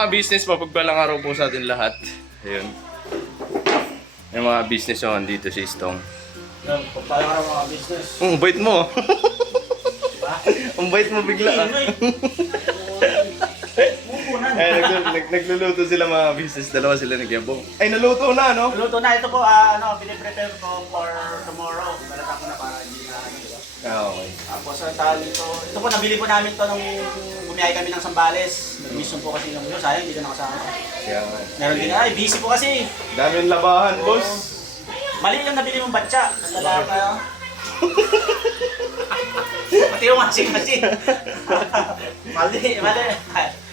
mga business, mapagpalang araw po sa atin lahat. Ayun. Yung mga business yung dito si Stong. Pagpalang araw mga business. Ang bait mo. Ang bait mo bigla. Ay, nagluluto sila mga business. Dalawa sila nagyabong. Ay, naluto na, no? Luto na ito po, piniprepare ko for tomorrow. Balata ko na para hindi na diba? Okay. Tapos ang tali ito po, nabili po namin to nung bumiyahe kami ng Sambales. Nag-mission po kasi nung sayang, hindi ka nakasama. Kaya nga. Meron din busy po kasi. Daming labahan, boss. Mali yung nabili mong batya. Nandala kayo. Pati yung washing. Mali.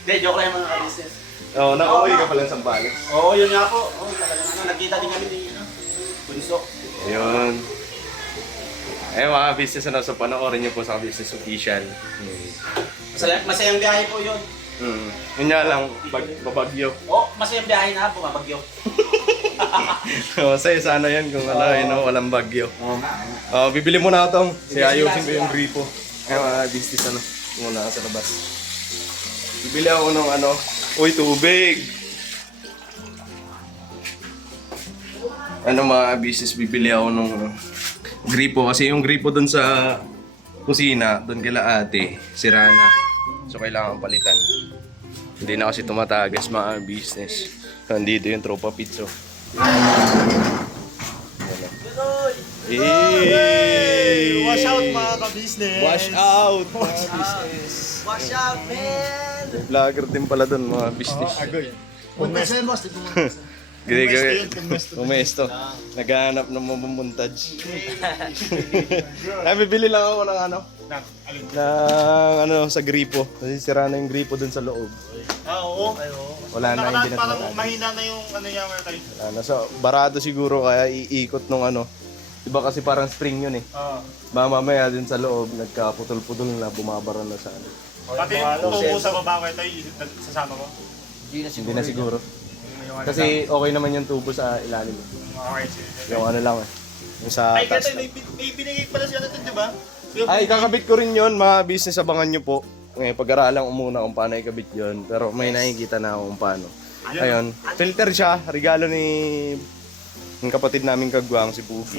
Hindi, joke lang yung mga business. Oo, nakauwi ka pala sa Sambales. Oo, yun nga po. Nagkita din kami ni Bunso. Ayun. Eh, mga business so panoorin niyo po sa business official. Masayang biyahe po yun. Yun nga lang, babagyo. Masayang biyahe na, bumabagyo. Masaya sana yan kung walang bagyo. Bibili mo na itong. Ayusin ko yung gripo. Ay, mga business muna sa labas. Bibili ako ng uy, tubig! Mga business, bibili ako ng gripo. Kasi yung gripo dun sa kusina, dun kila ate, sira na. So, kailangan palitan. Hindi na kasi tumatagas mga business. Nandito yung tropa pizzo. Hey! Wash out mga ka-business! Wash out mga business! Wash out, man! Vlogger din pala dun mga business. Agoy. Pumesto. Pumesto. Naghahanap ng mabumuntage. Ay, bibili lang ako ng sa gripo. Kasi sira na yung gripo dun sa loob. Oo. Wala na, hindi na parang tumatagal. mahina na yung niya tayo. So, barado siguro kaya iikot nung Diba kasi parang spring yun eh. Mamaya din sa loob, nagkaputol-putol na, bumabara na sa Pati yung tubo sa baba ko tayo, sasama mo? Hindi na siguro. Kasi okay naman yung tubo sa ilalim. Okay, sige. Yung lang yung sa Ay, taas. kaya may binigay pala siya natin, di ba? Ay, kakabit ko rin yun, mga business, abangan nyo po. Ngayon, pag-aralan ko muna kung paano ikabit yun. Pero may nakikita na ako kung paano. Ayun, filter siya, regalo ni yung kapatid namin kagwang, si Bugi.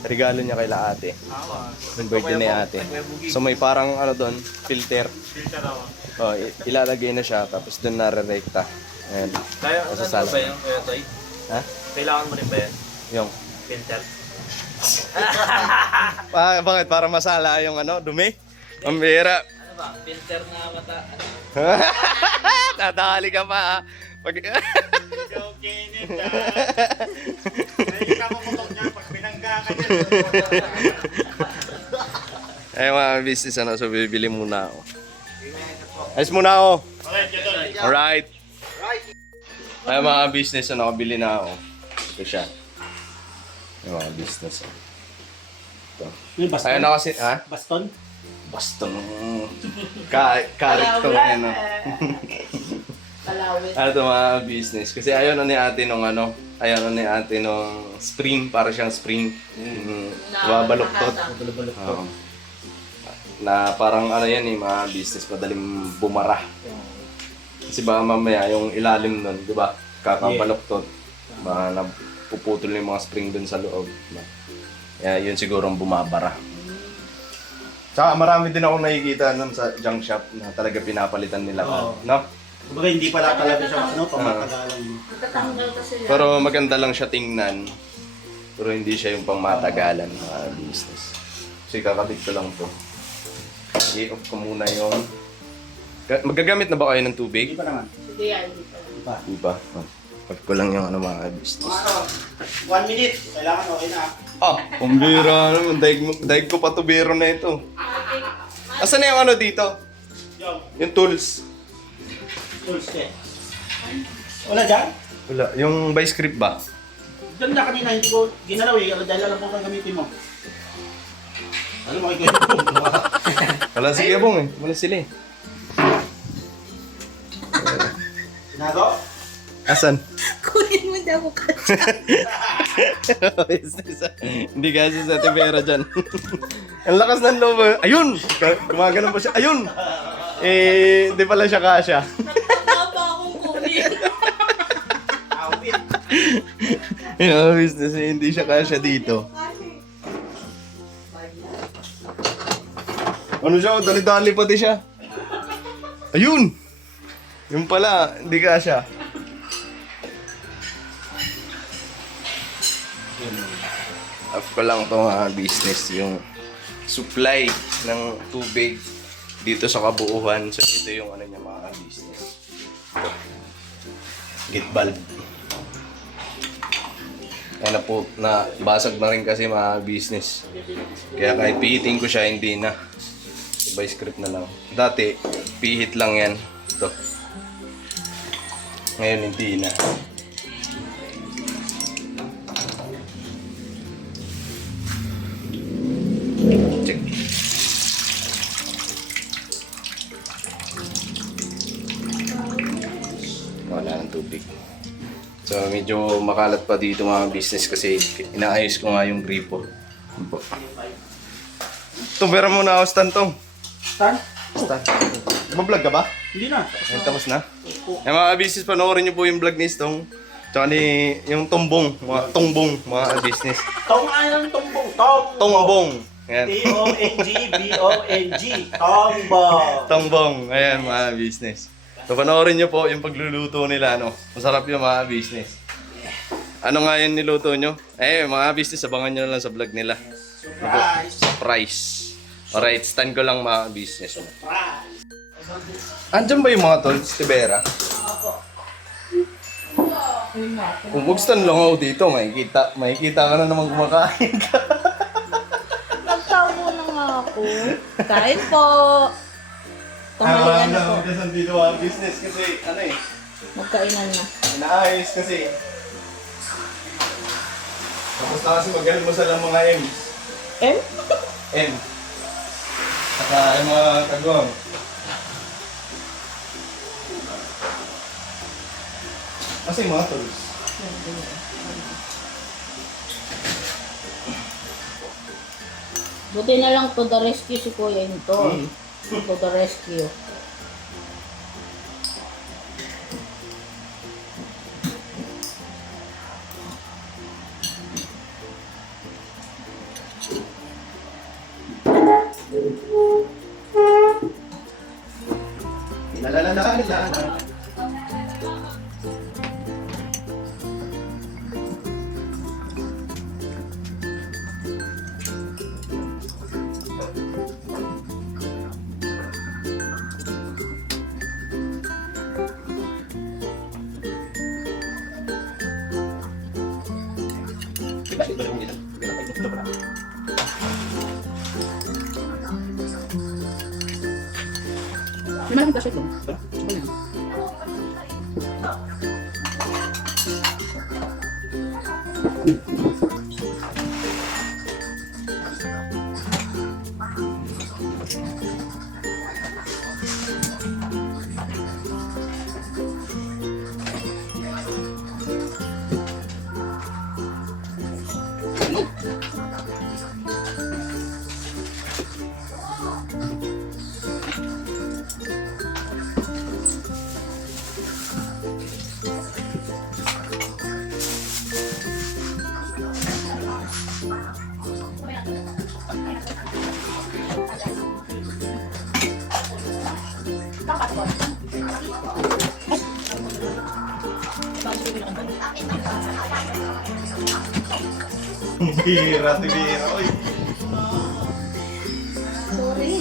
Regalo niya kay la ate. Yung birthday ni ate. So may parang doon, filter. Filter ako. Ilalagay na siya, tapos doon nare-rekta. Ayan. Kaya ano ba yung Kuya Toy? Ha? Kailangan mo rin ba yan? Yung. Filter? Bakit? Para masala yung dumi? Ang bihira. Ano ba? Filter na mata? Tatali ka pa ha. Ikaw, Kenneth, Nakikita mo kulong niya pag binangga ka niya. Ay mga business so bibili muna ako. Ayos muna ako. Alright. Ay mga business kabili na ako. Ito siya. Ay mga business Ito. Yung baston? Ayun na kasi, ha? Baston? Baston. Character yan. Ano ito mga business? Kasi ayaw na ni ate nung ayaw na ni ate nung spring, para siyang spring. Babaluktot. Na parang yan mga business, madaling bumara. Kasi baka mamaya yung ilalim nun, di ba? Kakabaluktot. Baka napuputol yung mga spring dun sa loob. Kaya yun siguro ang bumabara. Tsaka marami din ako nakikita nun sa junk shop na talaga pinapalitan nila. No? Kumbaga hindi pala talaga siya pangmatagalan. Matatanggal kasi yan. Pero maganda lang siya tingnan. Pero hindi siya yung pangmatagalan mga business. So kakabit ko lang to. I-off ko muna yung... Magagamit na ba kayo ng tubig? Hindi pa naman. Hindi yan, hindi pa. Hindi pa. Off ko lang yung mga business. 1 minute. Kailangan okay na. Pambira naman. Daig ko pa tubero na ito. Asan na yung dito? Yung tools. Tools eh. Wala dyan? Wala. Yung by script ba? Diyan na kanina, hindi ko ginalaw eh. Dahil alam ko kang gamitin mo. Ano makikita ko? Wala si Kebong eh. Wala sila eh. Sinago? Asan? Kunin mo daw ako katsa. Hindi kasi sa Tibera dyan. Ang lakas ng loob. Ayun! Gumagano pa siya. Ayun! Hindi pala siya kasya. Tapa akong Yung mga business eh, hindi siya kasya dito. Ano siya? Dali-dali pati siya. Ayun! Yung pala, hindi kasya. Off ko lang ito mga business, yung supply ng tubig dito sa kabuuan. So ito yung ano niya mga business. Gate valve. Kaya na po, na basag na rin kasi mga business. Kaya kahit pihitin ko siya, hindi na. By script na lang. Dati, pihit lang yan. Ito. Ngayon, hindi na. Check. Wala ng tubig. So, medyo makalat pa dito mga business kasi inaayos ko nga yung gripo. Itong pera mo na ako, Stan, tong. Stan? Stan. Mag-vlog ka ba? Hindi na. Ay, tapos na? Eh, mga business, panoorin niyo po yung vlog ni Stong. Tsaka ni yung tumbong, mga business. Tong anong tumbong? Tong. Tumbong. Ayan. T-O-N-G-B-O-N-G. Tombong. Tumbong. Ayan, mga business. So, panoorin niyo po yung pagluluto nila, ano. Masarap yung mga business. Ano nga yung niluto nyo? Eh, mga business, abangan nyo na lang sa vlog nila. Surprise. Surprise. Alright, stand ko lang mga business. Surprise. Andyan ba yung mga tolls, Tibera? Kung mag-stand lang ako dito, makikita ka na naman kumakain ka. Nagtao na nga ako. Kain po. Tanghalian na po. Kasi dito mga business kasi, ano eh, Magkainan na. inaayos kasi. Tapos na kasi mag-almusal ang mga M's. Eh? M. Saka yung mga kagwang. Kasi yung mga tools. Buti na lang to the rescue si Kuya ito. To the rescue. La. May malaking plastic doon. Bira, tibira. Oy. Sorry.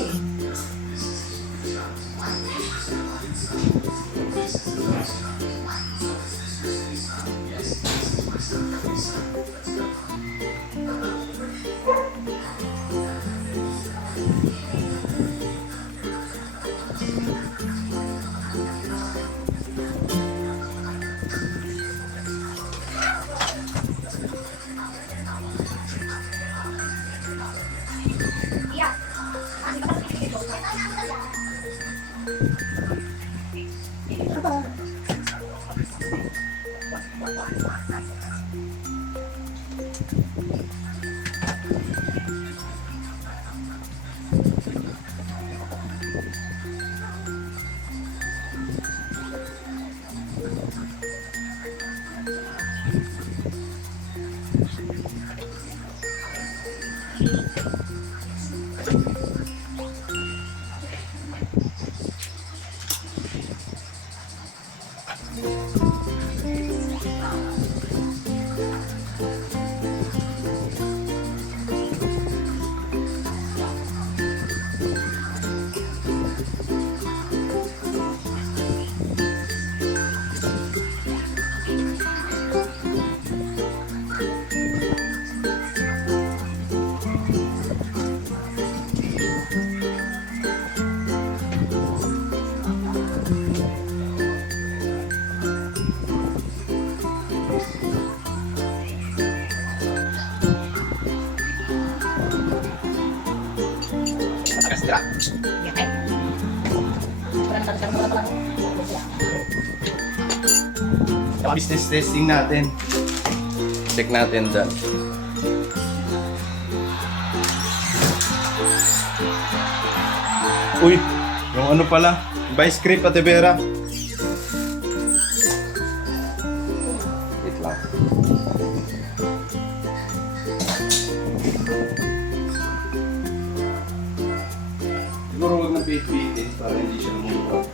Business testing natin. Check natin dyan. Uy, yung ano pala, vice grip Ate Vera. Wait lang. Siguro huwag na pihit-pihitin para hindi siya lumulubog.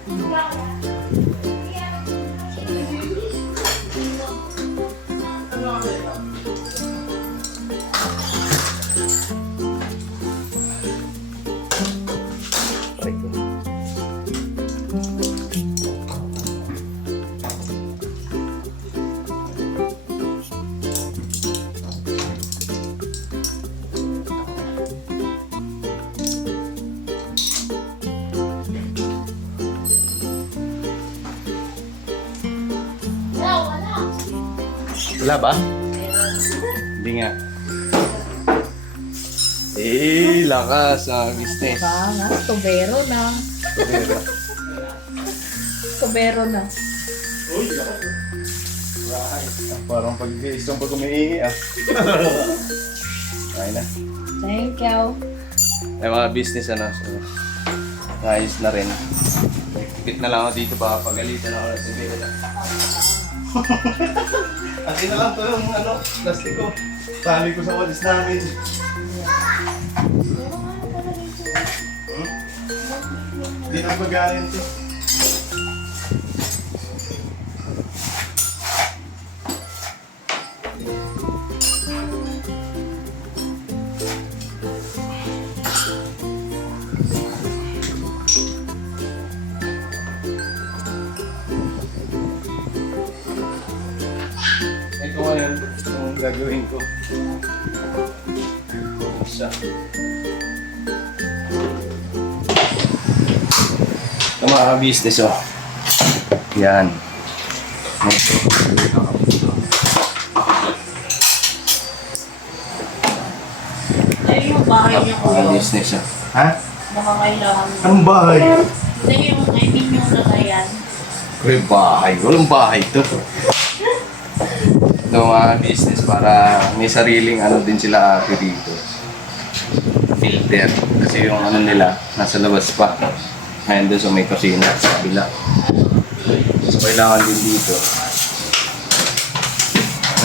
Wala ba? Hindi nga. Eh, lakas sa business. Nga, tubero na. Pero, Tubero na. parang pag-isang pag umiihi ah. Ay na. Thank you. Ay mga business ano. So, ayos na rin. Kipit na lang ako dito baka pagalitan ako sa beda. Akin na lang to yung ano, plastic ko. Tali ko sa walis namin. Hindi na magaling ito. Ito ngayon, yung gagawin ko. Isa. Ito mga business oh. Yan. Ay, yung bahay niya ko. Mga business oh. Ha? Baka kailangan mo. Anong bahay? Hindi yung, I mean yung lagayan. Uy, bahay. Walang bahay to. Ito mga business para may sariling ano din sila ate dito. Filter. Kasi yung ano nila, nasa labas pa. Ngayon doon sa may kusina, sa kabila. So kailangan din dito.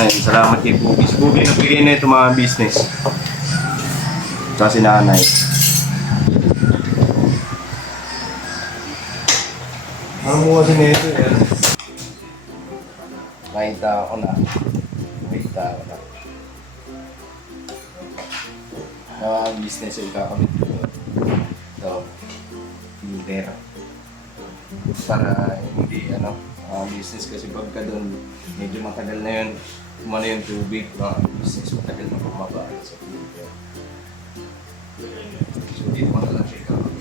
Ngayon, salamat kay Boobies. Boobies nagbigay na ito mga business. Sa si nanay. Ano mo kasi nito yan? Nakita ako na. Nakita ako na. Mga business yung kakamit ko. So, filter. Para hindi ano, business kasi pagka doon, medyo matagal na yun. Kumano yung tubig, mga business matagal na bumaba sa filter. So, dito pa lang siya kakamit.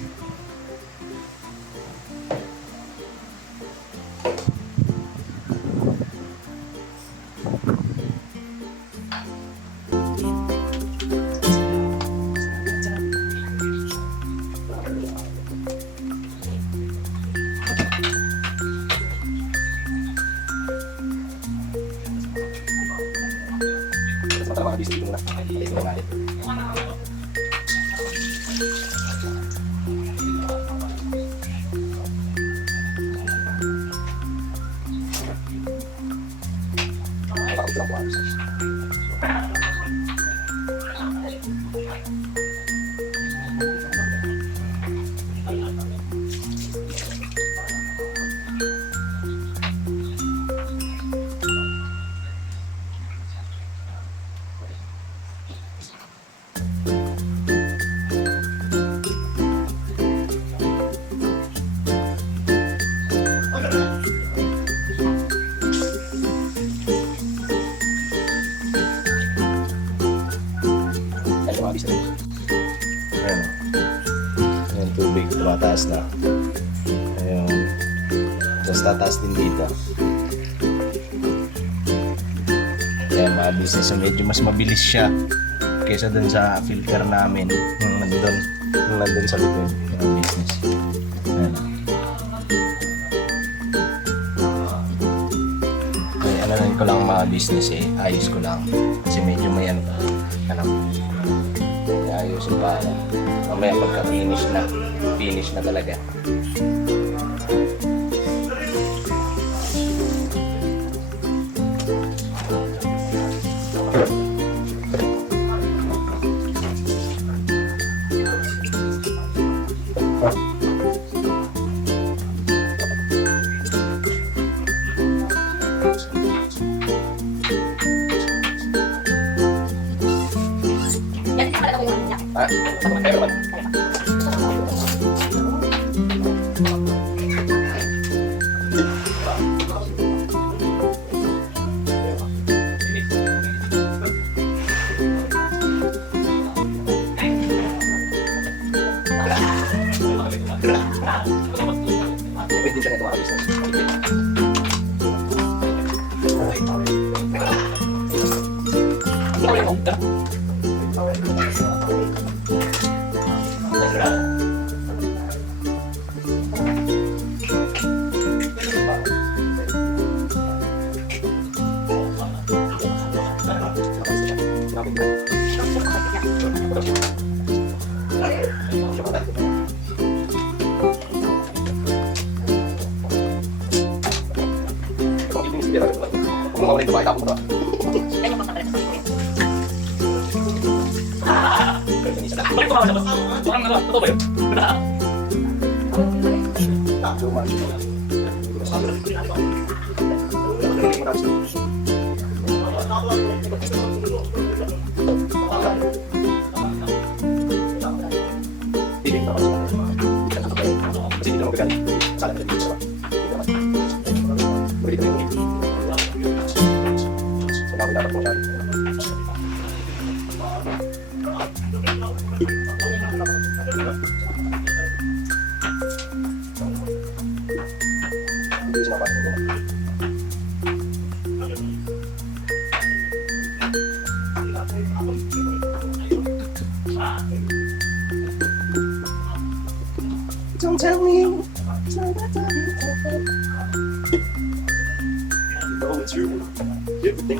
business. Ayan. Ayan, tubig. Tumataas na. Ayan. Tapos tataas din dito. Kaya mga business, medyo mas mabilis siya kaysa dun sa filter namin yung nandun sa likod ng business. Ayan. Kaya ano rin ko lang mga business ayos ko lang kasi medyo may ano, ayusin pa ako. Mamaya pagka finish na talaga. Don't tell me. No, it's true. Everything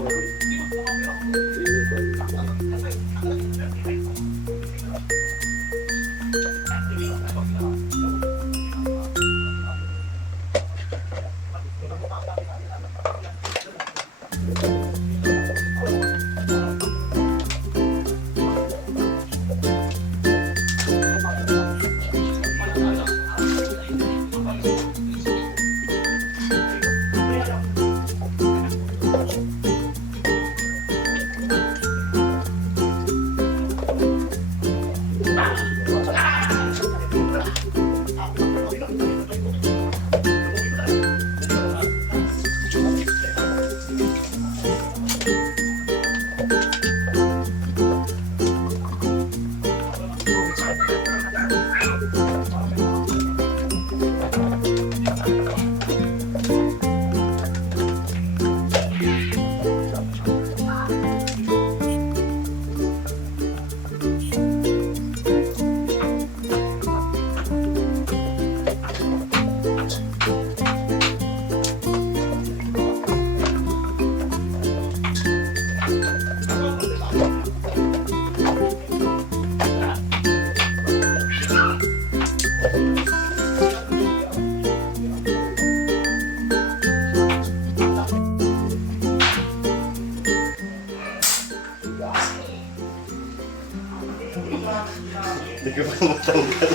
Hindi ko pa matanggal.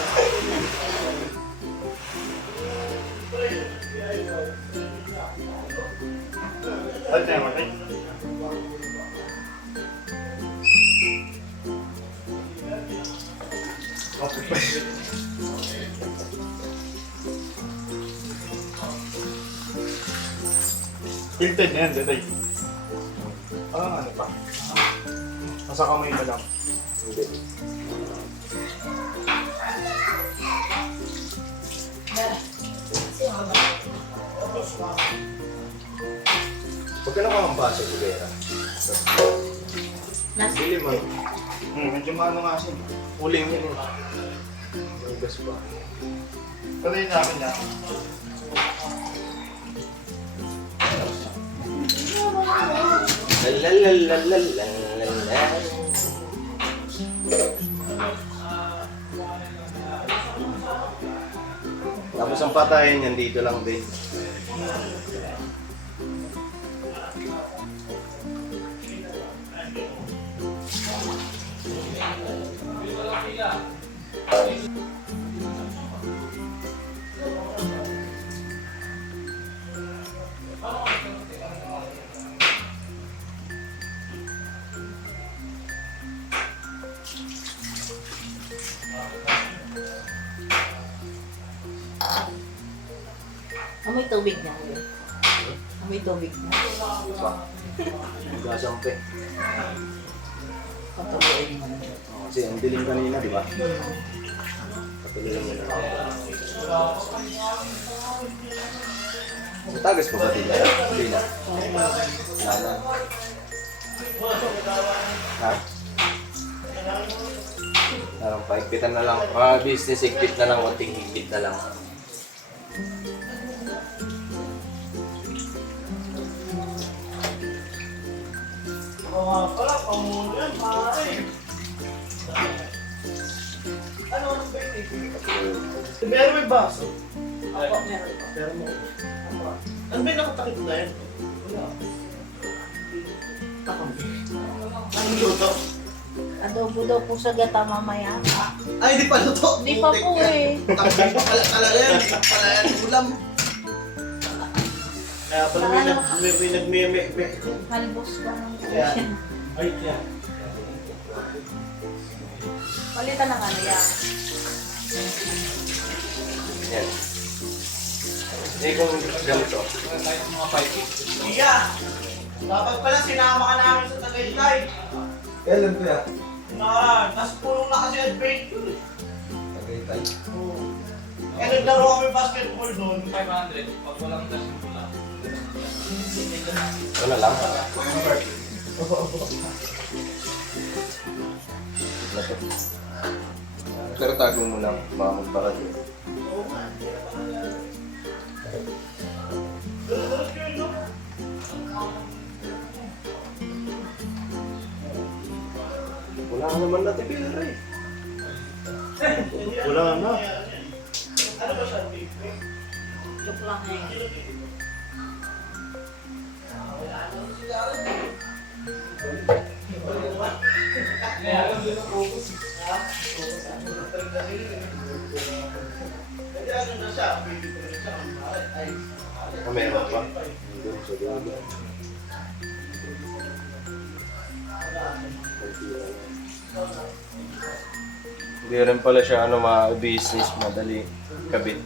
Ay, tayo matay. Okay pa. Tilted yan, detay. Ano pa? Nasa kamay ka lang. Hindi. Huwag ka na makambasa, Gulera. Nasa Bili mo. Medyo maano nga siya. Uling yun eh. Yung gas pa. Pero yun namin na. Lalalalalalalalala. Tapos ang patayin yan dito lang din. amoy tubig na. Amoy tubig na. Gasampe. Patuloy mo. Kasi ang dilim kanina, di ba? Patuloy mo na. Tagas pa ba dila? Hindi na. Wala na. Ha? Parang paigpitan na lang. Business higpit na lang. Konting higpit na lang. Meron may baso. Opo, meron po. Pero mo. Ano ba yung nakatakip na yan? Wala. Anong luto? Adobo daw po sa gata mamaya. Ay, hindi pa luto. Hindi pa po eh. Takbo pa pala talaga yan. Pala yan, ulam. Kaya pala may nagmeme. Halbos ba ng Yeah. Ay, yeah. Palitan ng ano yan. Yan. Hindi kung ganito. Iya. Dapat pala sinama ka namin sa Tagaytay. Kailan ko yan? Nasa pulong na kasi Advent. Tagaytay. Eh, naglaro kami basketball doon. 500. Pag walang dash mo lang. Wala lang. Pero tago mo lang, baka magparad yun. Wala ka naman natibira eh. Wala na. Joke lang eh. Meron pa. Doon sa dulo. Hindi rin pala siya business, madali kabit.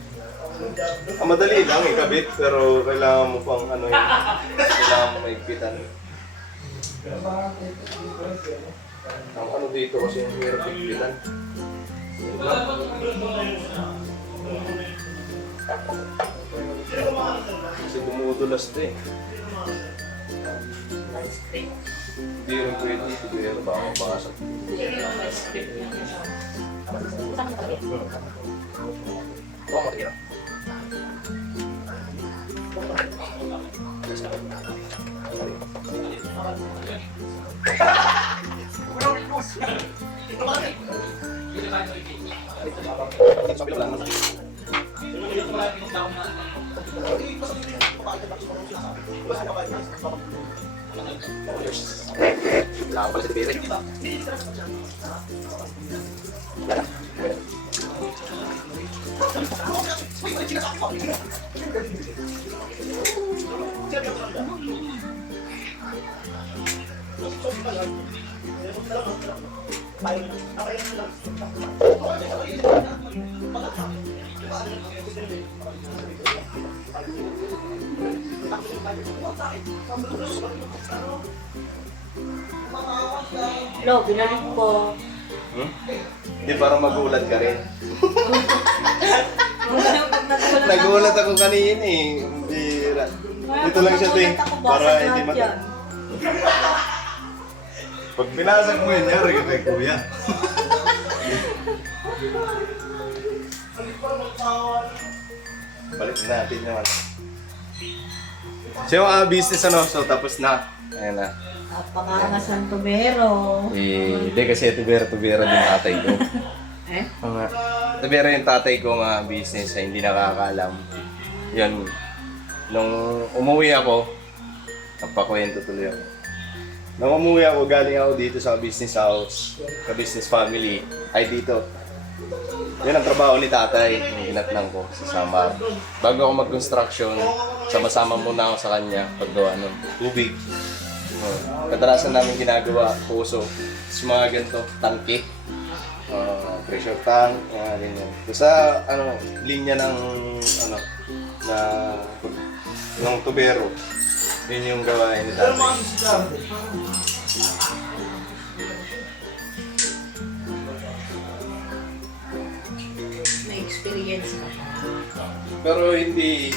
Madali lang kabit, pero kailangan mo pang kailangan mo maigpitan. Ang dito kasi yung hirap igpitan. Kasi dumudulas ito eh. Hindi rin pwede ito, pero baka mabasag. Saan ka rin? Baka matira. Wala pala sa tipiri. Wala. Lo, binalik ko. Hindi, parang magulat ka rin. Pag Nagulat ako kanina eh. Bira. Dito lang siya, te. Para hindi mata. Pag binasag mo yun, yari ka kay kuya. Balik natin naman. So yung business ano, so tapos na. Ayan na. Napakangas ng tubero. Hindi kasi tubera din tatay ko. Eh? Mga tubera yung tatay ko nga business ay hindi nakakaalam. Yan. Nung umuwi ako, nagpakwento tuloy ako. Nung umuwi ako, galing ako dito sa business house, sa business family, ay dito. Yun ang trabaho ni tatay, yung ginatnang ko sa Samar. Bago ako mag-construction, sama-sama muna ako sa kanya paggawa ng tubig. Kadalasan namin ginagawa, puso, mga ganito, tangke, pressure tank, mga ganyan. Sa linya ng na ng tubero, yun yung gawain ni tatay. May experience ka. Pero hindi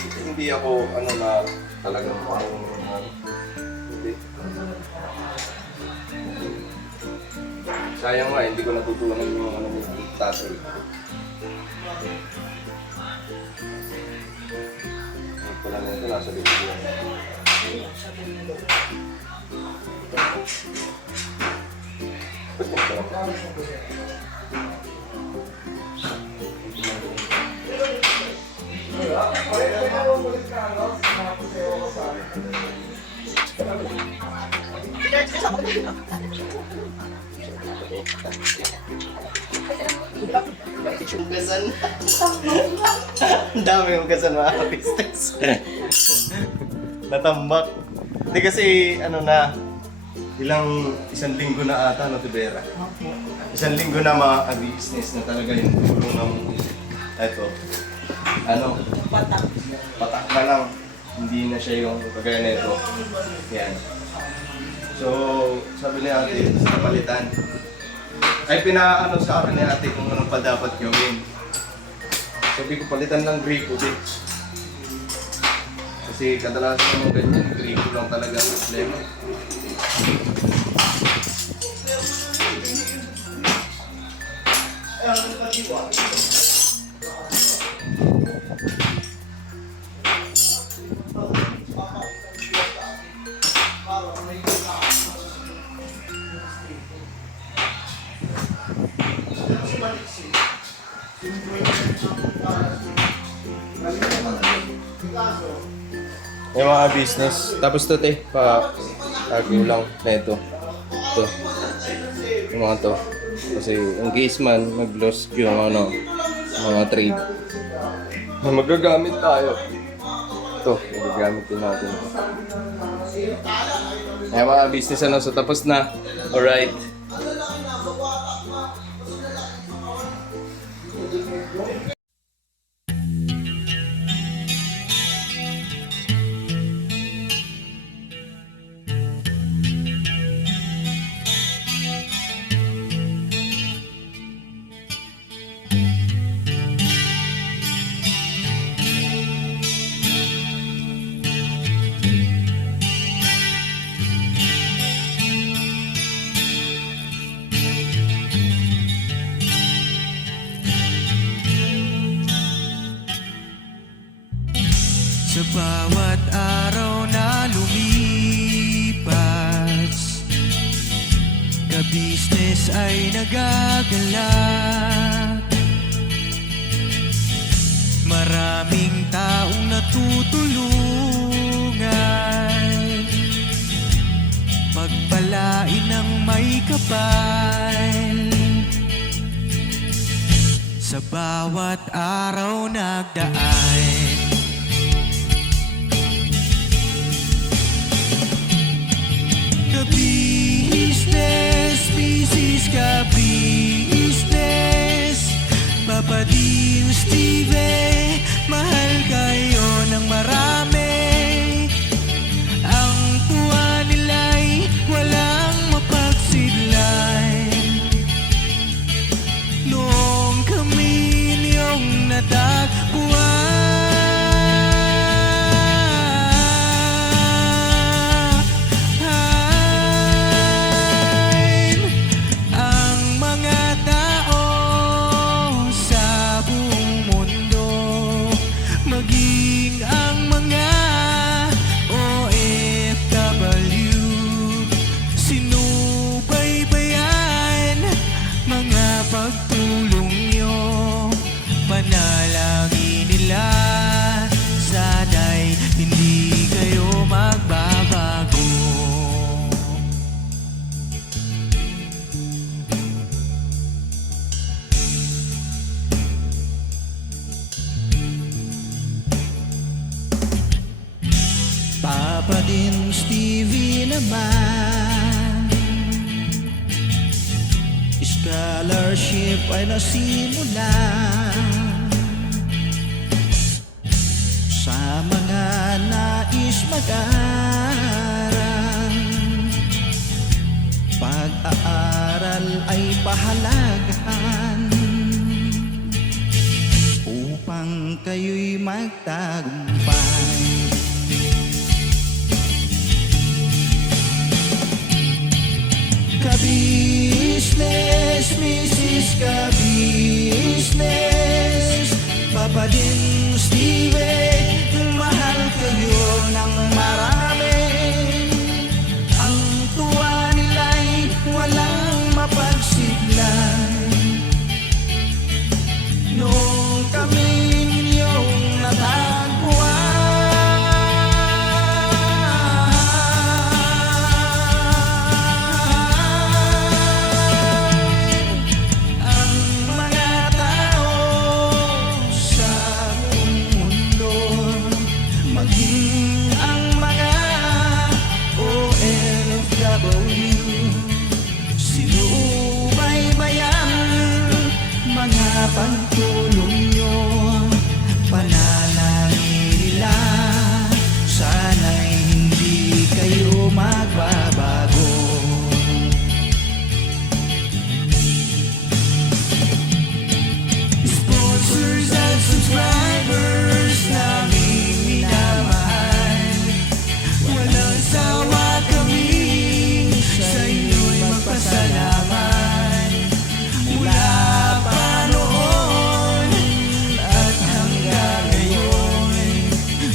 ako na talagang hindi. Sayang nga, hindi ko natutunan yung ni tatay. Ito lang ito, nasa likod yan. Hugasan. Ang dami hugasan mga business. Natambak. Hindi kasi isang linggo na ata na tubera. Isang linggo na mga business na talaga yung tulong ng patak na lang. Hindi na siya yung kagaya nito. Yan. So, sabi ni ate, napalitan. Ay pinaano sa akin ni ate kung anong pa dapat gawin. Sabi ko, palitan ng gripo din. Kasi kadalasan ng ganyan, gripo lang talaga ang problema. Yung mga business. Tapos ito tagulang na ito. Ito. Yung mga to. Kasi in case man mag-loss yung mga trade. Na magagamit tayo. Ito, magagamit din natin. Yung mga business so tapos na. Alright. Sa bawat araw na lumipas, ka-business ay nagagalak. Maraming taong natutulungan, pagpalain ng may kapal. Sa bawat araw nagdaan, business, business, Papa Dio, Steve, mahal kayo ng marami. Ang tuwa nila'y walang mapagsidlan. man. Scholarship ay nasimula sa mga nais mag-aral. Pag-aaral ay pahalagahan upang kayo'y magtagumpay. Ka-business, Mrs. Ka-business, Papa din Steve, mahal kayo ng marami. Ang tuwa nila'y walang mapagsiglay. Nung kami ninyong natagpuan, ang mga tao sa buong mundo, maging ang mga OFW, sinubaybayan mga pagtulong nyo. Panalangin nila, sana'y hindi kayo magbabago. Sponsors at subscribers naming minamahal, walang sawa kami sa inyo'y magpasalamat. Mula pa noon at hanggang ngayon,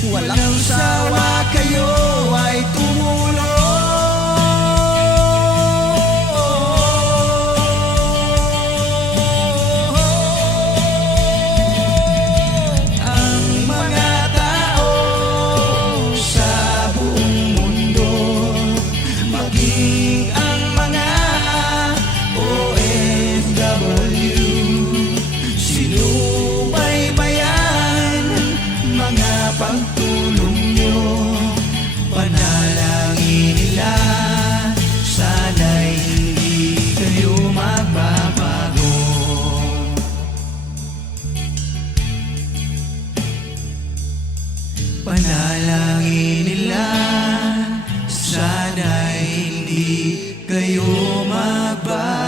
walang sawa kayo ay tumulong. Ang mga tao sa buong mundo, maging ang mga OFW, sinubaybayan mga pagtulong nyo. Panalangin nila, sana'y hindi kayo magbabago. Panalangin nila, sana'y hindi kayo magbabago.